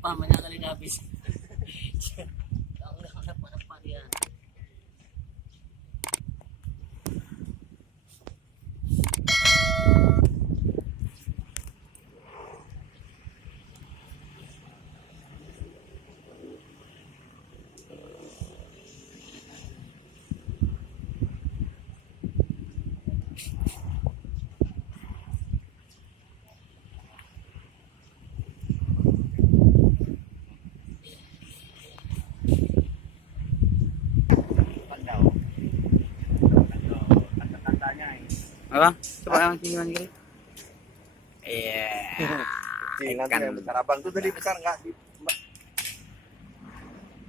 pamannya kali habis. Enggak apa dia. Apa? Coba yang gimana gitu? Iya. Nanti yang besar abang tuh tadi besar nggak?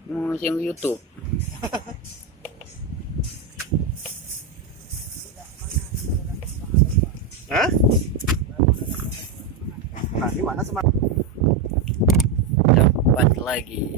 Mau yang YouTube. Hah? Nah, di mana semak? Dapat lagi.